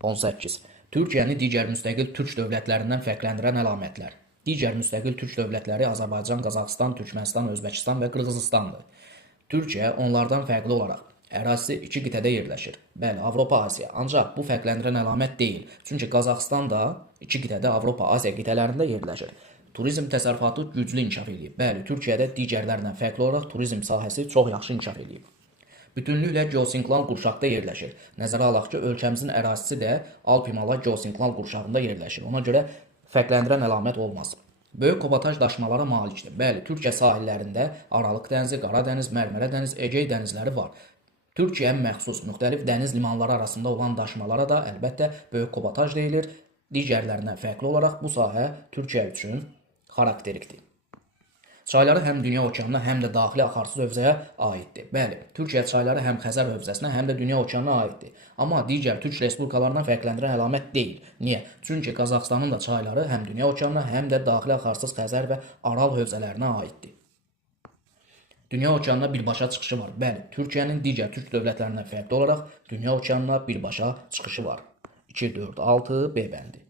18. Türkiyəni digər müstəqil türk dövlətlərindən fərqləndirən əlamətlər. Digər müstəqil türk dövlətləri Azərbaycan, Qazaxıstan, Türkmənistan, Özbəkistan və Qırğızıstandır. Türkiyə onlardan fərqli olaraq ərazisi 2 qitədə yerləşir. Bəli, Avropa, Asiya. Ancaq bu fərqləndirən əlamət deyil. Çünki Qazaxıstan da 2 qitədə Avropa, Asiya qitələrində yerləşir. Turizm təsərrüfatı güclü inkişaf edib. Bəli, Türkiyədə digərlərindən fərqli olaraq turizm sahəsi çox yaxşı inkişaf edib. Bütünlüklə geosinklan qurşaqda yerləşir. Nəzərə alaq ki, ölkəmizin ərazisi də Alp-Himalay geosinklan qurşağında yerləşir. Ona görə fərqləndirən əlamət olmaz. Böyük kabotaj daşımalara malikdir. Bəli, Türkiyə sahillərində Aralıq dənizi, Qara dəniz, Mərmərə dəniz, Egey dənizləri var. Türkiyəyə məxsus müxtəlif dəniz limanları arasında olan daşımalara da əlbəttə böyük kabotaj deyilir. Digərlərindən fərqli olaraq bu sahə Türkiyə üçün xarakterikdir. Çayları həm dünya okeanına, həm də daxili axarsız hövzəyə aiddir. Bəli, Türkiyə çayları həm Xəzər hövzəsinə, həm də dünya okeanına aiddir. Amma digər türk respublikalarından fərqləndirən əlamət deyil. Niyə? Çünki Qazaxıstanın da çayları həm dünya okeanına, həm də daxili axarsız Xəzər və Aral hövzələrinə aiddir. Dünya okeanına birbaşa çıxışı var. Bəli, Türkiyənin digər türk dövlətlərindən fərqli olaraq dünya okeanına birbaşa çıxışı var. 2, 4, 6 B bəndi.